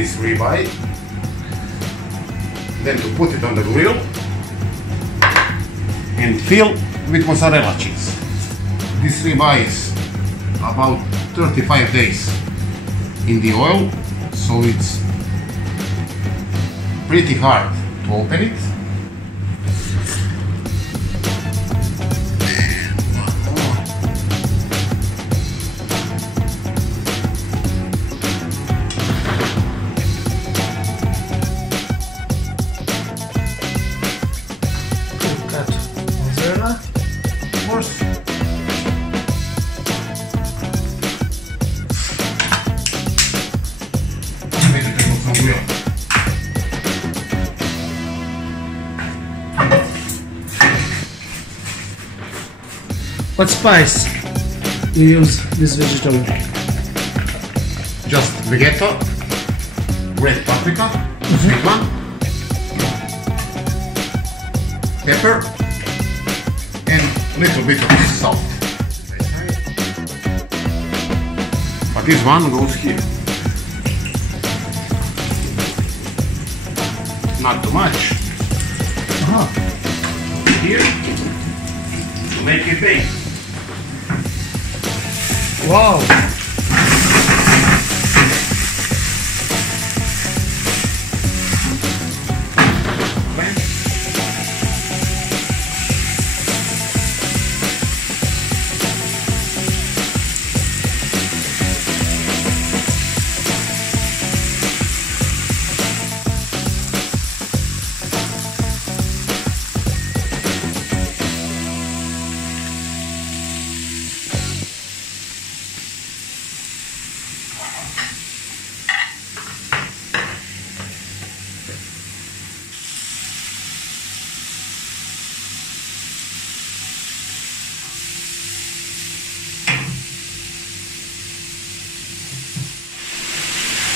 this ribeye, then to put it on the grill and fill with mozzarella cheese. This ribeye is about 35 days in the oil, so it's pretty hard to open it. Mozzarella, Of course. Vegetables on grill. what spice you use this vegetable? Just vegeta, red paprika, sweet one, pepper, and little bit of salt. But this one goes here. Not too much. Here to make it big. Wow!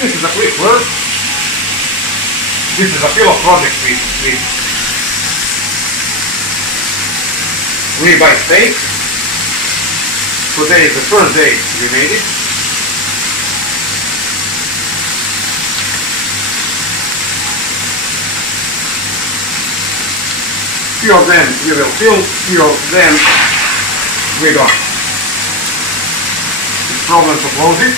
This is a quick work. This is a pillow project with ribeye steak. Today is the first day we made it. Few of them we will fill, few of them we don't. It's problem to close it,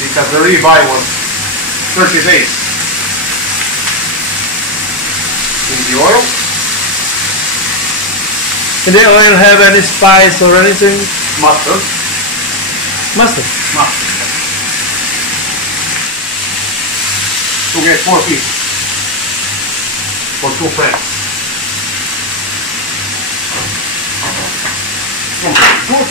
because the ribeye was 30 days in the oil. Did the oil have any spice or anything? Mustard. Mustard. Mustard. To get 4 pieces for 2 friends. Good.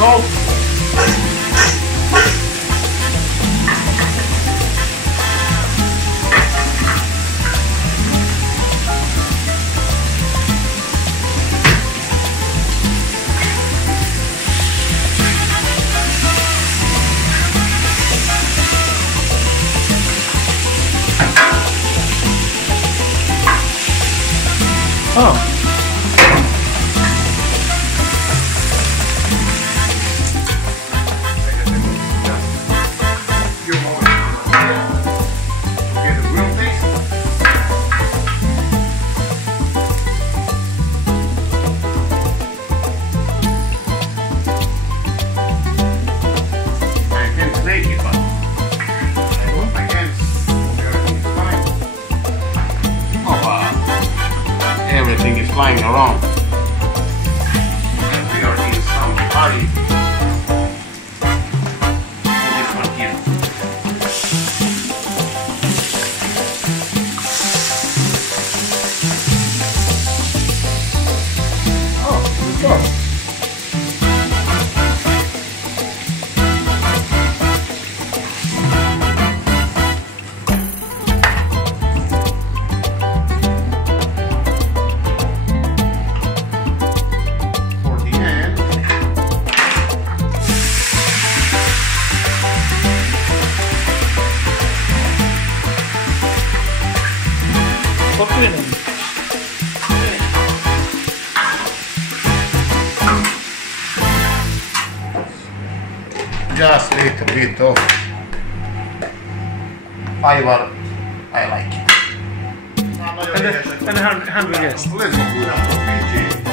Salt. Oh. flying around. And we are in some hurry. This one here. Oh, good job. For the end, For cleaning. just a little bit of fiber. I like it. And 100 guests. Let's go put that on PG.